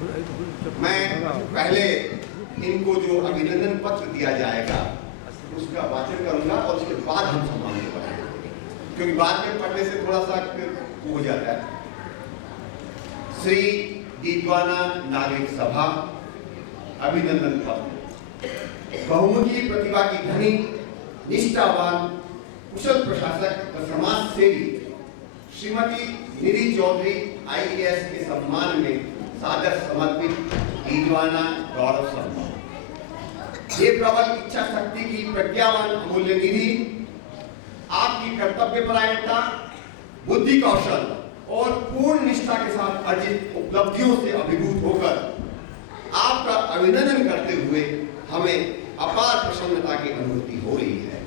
मैं पहले इनको जो अभिनंदन पत्र दिया जाएगा उसका वाचन करूंगा और उसके बाद हम सम्मान को बढ़ाएंगे, क्योंकि बाद में पढ़ने से थोड़ा सा हो जाता है। श्री डीडवाना नागरिक सभा अभिनंदन पत्र। बहुमुखी प्रतिभा की धनी, निष्ठावान, कुशल प्रशासक व समाज सेवी श्रीमती निधि चौधरी IAS के सम्मान में सादर समर्पित डीडवाना गौरव सम्मान। ये प्रबल इच्छा शक्ति की प्रज्ञावान अमूल्य निधि आपकी कर्तव्यपरायणता, बुद्धि कौशल और पूर्ण निष्ठा के साथ अर्जित उपलब्धियों से अभिभूत होकर आपका अभिनंदन करते हुए हमें अपार प्रसन्नता की अनुभूति हो रही है।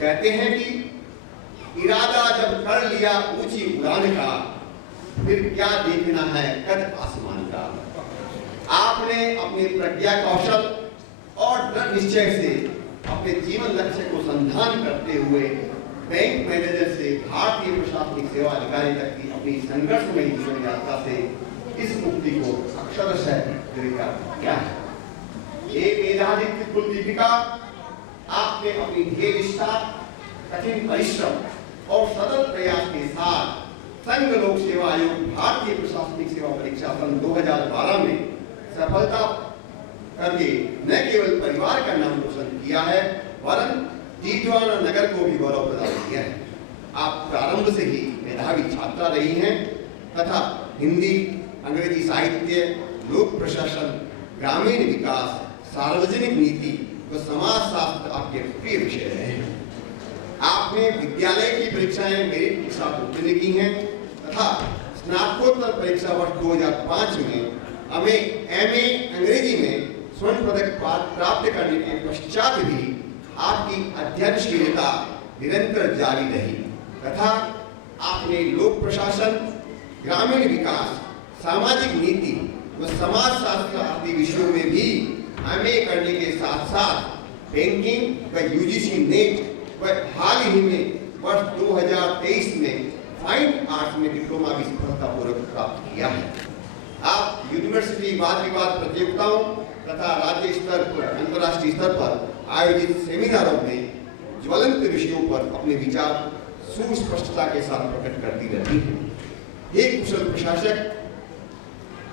कहते हैं कि इरादा जब कर लिया ऊंची उड़ान का, फिर क्या देखना है कद आसमान का। आपने अपने प्रज्ञा कौशल और दृढ़ निश्चय से अपने जीवन लक्ष्य को संधान करते हुए बैंक मैनेजर से भारतीय प्रशासनिक सेवा अधिकारी तक की अपनी संघर्षमयी जीवन यात्रा से इस मुक्ति को अक्षरशः क्या है। ये मेधावी कुल दीपिका आपने अपनी ध्येय निष्ठा, कठिन परिश्रम और सतत प्रयास के साथ संघ लोक सेवा आयोग भारतीय प्रशासनिक सेवा परीक्षा सन 2012 में सफलता करके न केवल परिवार का नाम रोशन किया है, वरन डीडवाना नगर को भी गौरव प्रदान किया है। आप प्रारंभ से ही मेधावी छात्रा रही हैं तथा हिंदी, अंग्रेजी साहित्य, लोक प्रशासन, ग्रामीण विकास, सार्वजनिक नीति व समाज शास्त्र आपके प्रिय विषय रहे हैं। आपने विद्यालय की परीक्षाएं मेरिट के साथ उत्तीर्ण की हैं तथा स्नातकोत्तर परीक्षा वर्ष 2005 में हमें MA अंग्रेजी में स्वर्ण पदक प्राप्त करने के पश्चात भी आपकी अध्ययनशीलता निरंतर जारी रही तथा आपने लोक प्रशासन, ग्रामीण विकास, सामाजिक नीति व समाज शास्त्र आदि विषयों में भी MA करने के साथ साथ बैंकिंग व UGC नेट व हाल ही में वर्ष 2023 में फाइन आर्ट्स में डिप्लोमा भी सफलतापूर्वक प्राप्त किया है। आप यूनिवर्सिटी वाद विवाद प्रतियोगिताओं तथा राज्य स्तर पर, अंतर्राष्ट्रीय स्तर पर आयोजित सेमिनारों में ज्वलंत विषयों पर अपने विचार सुस्पष्टता के साथ प्रकट करती रहती हैं। हे कुशल प्रशासक,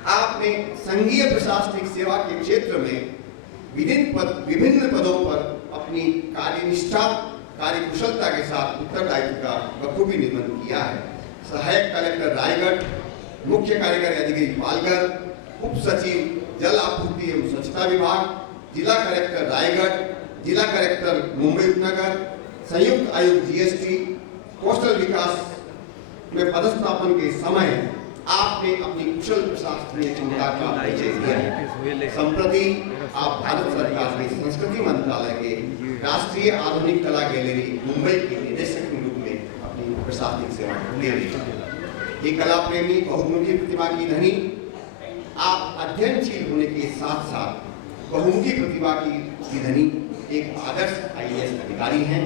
आपने संघीय प्रशासनिक सेवा के क्षेत्र में विभिन्न पदों पर अपनी कार्यनिष्ठा, कार्यकुशलता के साथ उत्तरदायित्व का बखूबी निर्वहन किया है। सहायक कलेक्टर रायगढ़, मुख्य कार्यकारी अधिकारी पालघर, उप सचिव जल आपूर्ति एवं स्वच्छता विभाग, जिला कलेक्टर रायगढ़, जिला कलेक्टर मुंबई उपनगर, संयुक्त आयुक्त GST, कोस्टल विकास में पदस्थापन के समय आपने अपनी कुशल प्रशासनिक क्षमता का परिचय दिया है। संप्रति आप भारत सरकार के संस्कृति मंत्रालय के राष्ट्रीय आधुनिक कला गैलरी मुंबई के निदेशक के रूप में अपनी प्रशासनिक सेवा दे रही हैं। ये कला प्रेमी, बहुमुखी प्रतिभा की धनी, आप अध्ययनशील होने के साथ साथ बहुमुखी प्रतिभा की धनी एक आदर्श IAS अधिकारी हैं,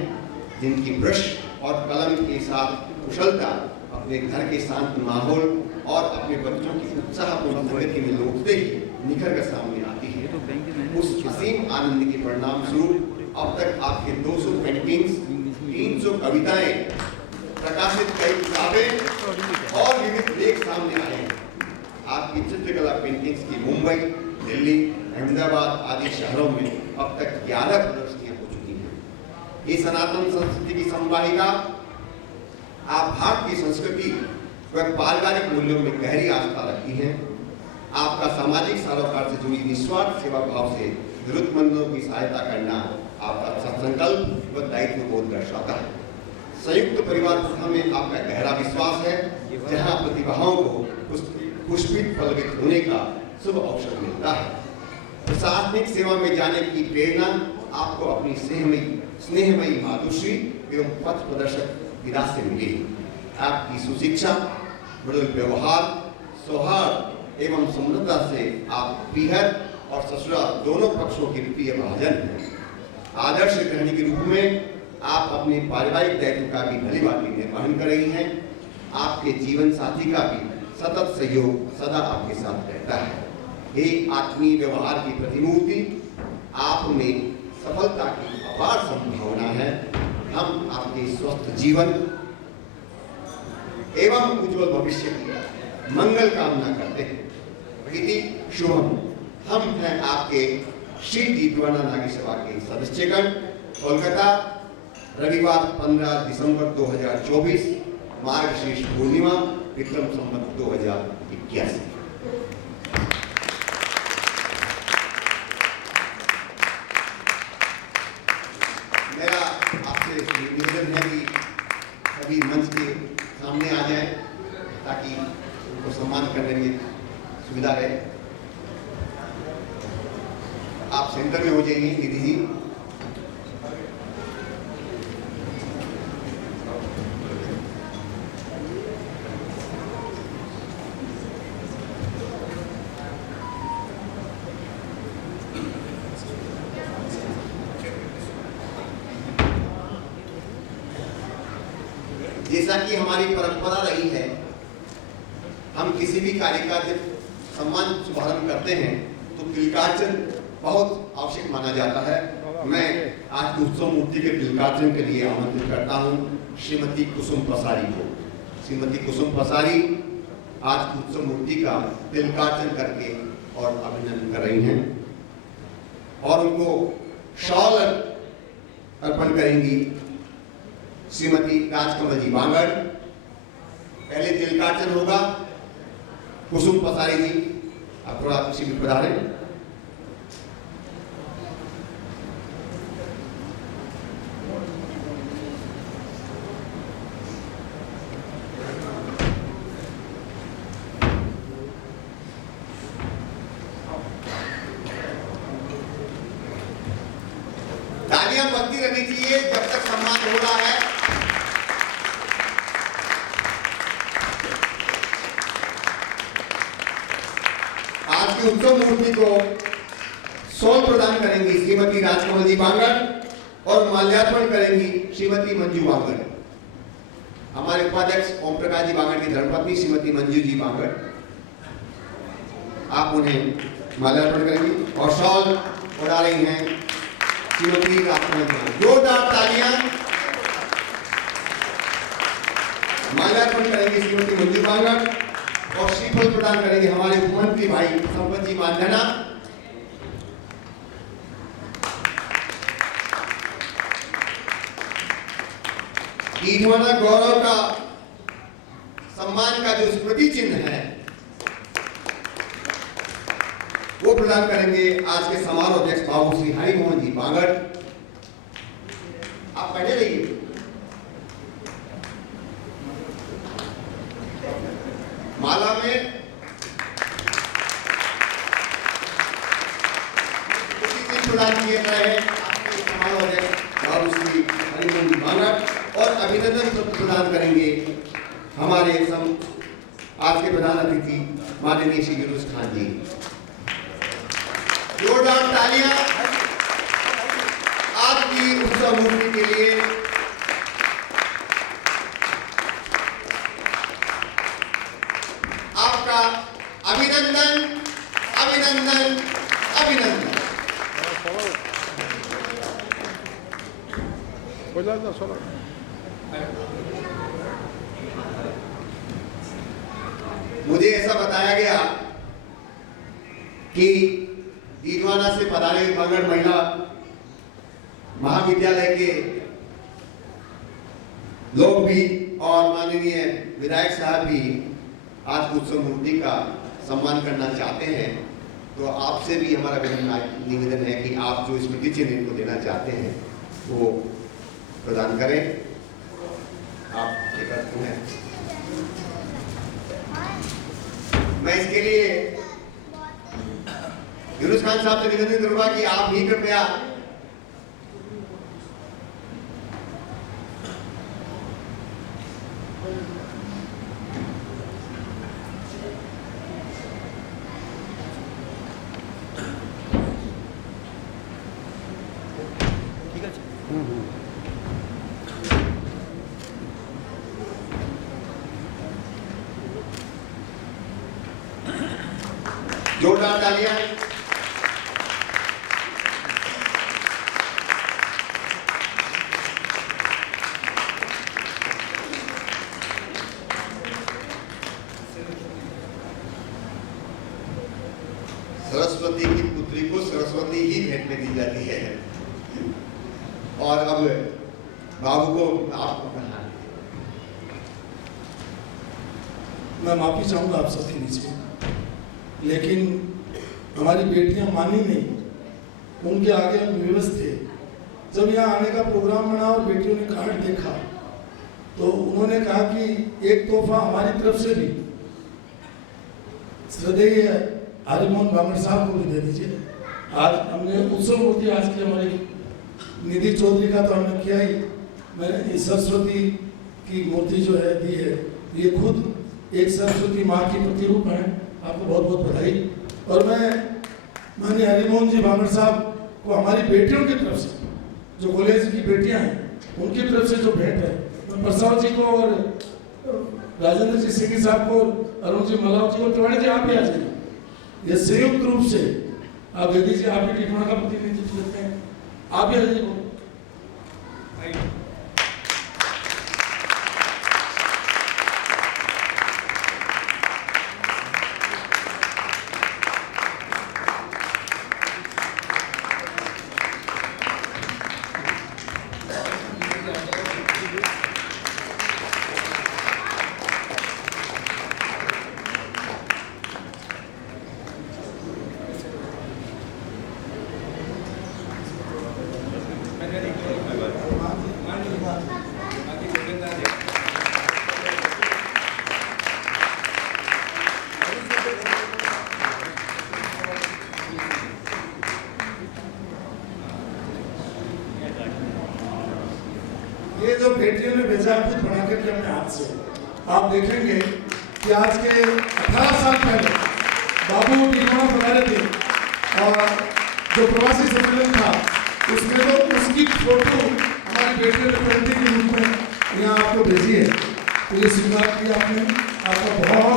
जिनकी ब्रश और कलम के साथ कुशलता अपने घर के शांत माहौल और अपने बच्चों की उत्साहपूर्ण प्रगति में लौटते ही निखर कर सामने आती है। उस असीम आनंद के परिणाम स्वरूप अब तक आपके 200 पेंटिंग्स, 300 कविताएं, प्रकाशित कई किताबें और विविध लेख सामने आए हैं। आपकी चित्रकला पेंटिंग्स की मुंबई, दिल्ली, अहमदाबाद आदि शहरों में अब तक 11 प्रदर्शनियां हो चुकी हैं। ये सनातन संस्कृति की संवाहिका आप भारतीय संस्कृति व पारिवारिक मूल्यों में गहरी आस्था रखती हैं। आपका सामाजिक सरोकार से जुड़ी निस्वार्थ सेवा भाव से जरूरतमंदों की सहायता करना आपका संकल्प व दायित्व को दर्शाता है। संयुक्त परिवार प्रथा में आपका गहरा विश्वास है, जहां प्रतिभाओं को पुष्पित फलित होने का शुभ अवसर मिलता है। प्रशासनिक सेवा में जाने की प्रेरणा आपको अपनी स्नेहमयी मातुश्री एवं पथ प्रदर्शक विदा से मिली। आपकी सुशिक्षा, मृदुल व्यवहार, सौहार्द एवं समृद्धता से आप पीहर और ससुराल दोनों पक्षों के प्रिय भाजन हैं। आदर्श गृहिणी के रूप में आप अपने पारिवारिक दायित्व का भी भलीभांति निर्वहन कर रही हैं। आपके जीवन साथी का भी सतत सहयोग सदा आपके साथ रहता है। हे आत्मीय व्यवहार की प्रतिमूर्ति, आप में सफलता की अपार संभावना है। हम आपके स्वस्थ जीवन एवं उज्जवल भविष्य की मंगल कामना करते हैं। प्रीति शुभम। हम हैं आपके श्री दीपवाना नागी सभा के सदस्यगण, कोलकाता, रविवार 15 दिसंबर 2024, मार्गशीर्ष पूर्णिमा, विक्रम संवत 2081। मेरा आपसे निवेदन है कि सभी मंच के सामने आ जाएं ताकि उनको सम्मान करने में सुविधा रहे। आप सेंटर में हो जाएंगे निधि जी। जैसा कि हमारी परंपरा रही है, हम किसी भी कार्य का जब सम्मान शुभारंभ करते हैं तो तिलकार्चन बहुत आवश्यक माना जाता है। मैं आज की उत्सव मूर्ति के तिलकार्चन के लिए आमंत्रित करता हूं श्रीमती कुसुम पसारी को। श्रीमती कुसुम पसारी आज की उत्सव मूर्ति का तिलकार्चन करके और अभिनंदन कर रही हैं और उनको शॉल अर्पण करेंगी श्रीमती राजकमल जी बांगड़। पहले तिलकार्चन होगा, कुसुम पसारी जी आप थोड़ा खुशी भी पधारें। तालियां बजती रहनी चाहिए जब तक सम्मान हो रहा है। आज की उत्सव मूर्ति को शॉल प्रदान करेंगी श्रीमती राजकमल जी बांगड़ और माल्यार्पण करेंगी श्रीमती मंजू बांगड़। हमारे उपाध्यक्ष ओम प्रकाश जी बांगड़ की धर्मपत्नी श्रीमती मंजू जी बांगड़, आप उन्हें माल्यार्पण करेंगी और शॉल उड़ा रही हैं श्रीमती राजकमल जी। जोरदार तालियां। माल्यार्पण करेंगी श्रीमती मंजू बांगड़ और श्रीफल प्रदान करेंगे हमारे उपमंत्री भाई संपत जी मानधना। दीदवाना गौरव का सम्मान का जो स्मृति चिन्ह है वो प्रदान करेंगे आज के समारोह अध्यक्ष बाबू श्री हरि मोहन जी बांगड़। आप बैठे रहिए। माला में उसी दिन प्रदान किए गए आपके समारोह अध्यक्ष बाबू श्री हरि मोहन जी बांगड़ और अभिनंदन प्रदान करेंगे हमारे आज के प्रधान अतिथि माननीय श्री यूनुस खान जी। जोरदार तालियां आपकी उत्सव मूर्ति के लिए। आपका अभिनंदन अभिनंदन अभिनंदन। मुझे ऐसा बताया गया कि दीदवाना से पधारे बांगड़ महिला महाविद्यालय के लोग भी और माननीय विधायक साहब भी आज उत्सव मूर्ति का सम्मान करना चाहते हैं। तो आपसे भी हमारा निवेदन है कि आप जो स्मृति चिन्ह इनको देना चाहते हैं वो प्रदान करें। आप करते हैं। मैं इसके लिए यूनुस खान साहब से निवेदन करूंगा कि आप ही कृपया जोरदार तालियां। सरस्वती की पुत्री को सरस्वती ही भेंट में दी जाती है। और अब बाबू को आप मैं माफी चाहूंगा आप सबके नीचे, लेकिन हमारी बेटियां मानी नहीं, उनके आगे हम विवश थे। जब यहाँ आने का प्रोग्राम बना और बेटियों ने कार्ड देखा तो उन्होंने कहा कि एक तोहफा हमारी तरफ से भी श्रद्धेय हरिमोहन बामण साहब को भी दे दीजिए। आज हमने उत्सव मूर्ति आज की हमारी निधि चौधरी का तो हमने किया ही, मैंने इस सरस्वती की मूर्ति जो है दी है, ये खुद एक सरस्वती माँ की प्रतिरूप है। आपको बहुत बहुत बधाई। और मैं माननीय हरिमोहन जी बामण साहब को हमारी बेटियों की तरफ से, जो कॉलेज की बेटियां हैं उनकी तरफ से जो भेंट है, मैं प्रसाद जी को और राजेंद्र जी सिंह साहब को, अरुण जी मलाव जी को, तिवारी जी आप भी आ जाइए। ये संयुक्त रूप से आप दे दीजिए, आप भी टिटवाड़ा का प्रतिनिधित्व करते हैं, आप भी आ जाइए। ये जो बेटियों ने भेजा खुद बना करके अपने हाथ से, आप देखेंगे कि आज के 18 साल पहले बाबू टिटवाड़ा बना रहे थे और जो प्रवासी सम्मेलन था उसमें तो उसकी फोटो हमारी बेटियों ने पेंटिंग के रूप में यहाँ आपको भेजी है। तो ये स्वीकार किया आपने, आपका बहुत